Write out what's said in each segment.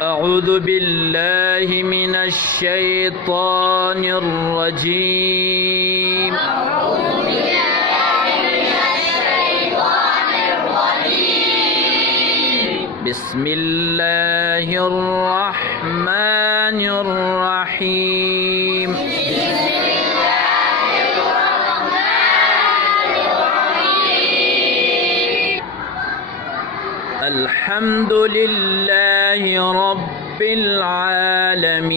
أعوذ بالله من الشيطان الرجيم. بسم الله الرحمن الرحيم. الحمد لله رب العالمين.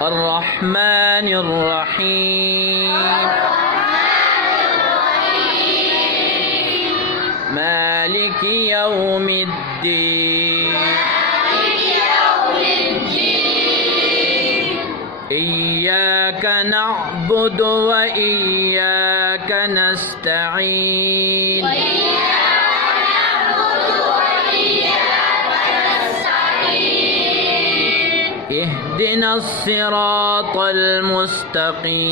الرحمن الرحيم. مالك يوم الدين. إياك نعبد وإياك نستعين. اهدنا الصراط المستقيم.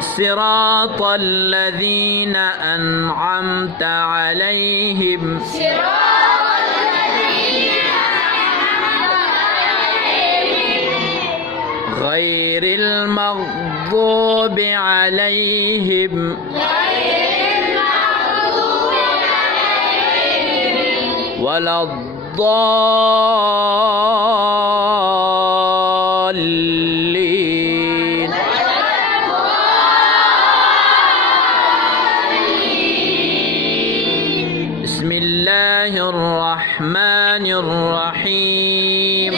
صراط الذين أنعمت عليهم غير المغضوب عليهم ولا الضالين. بسم الله الرحمن الرحيم.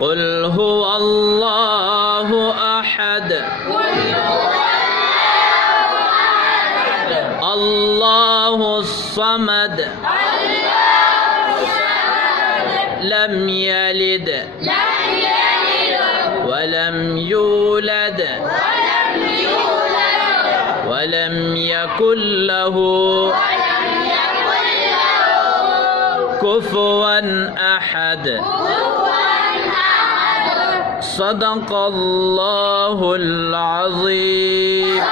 قل هو الله أحد الله الصمد لم يلد ولم يولد ولم يكن له كفوا أحد. صدق الله العظيم.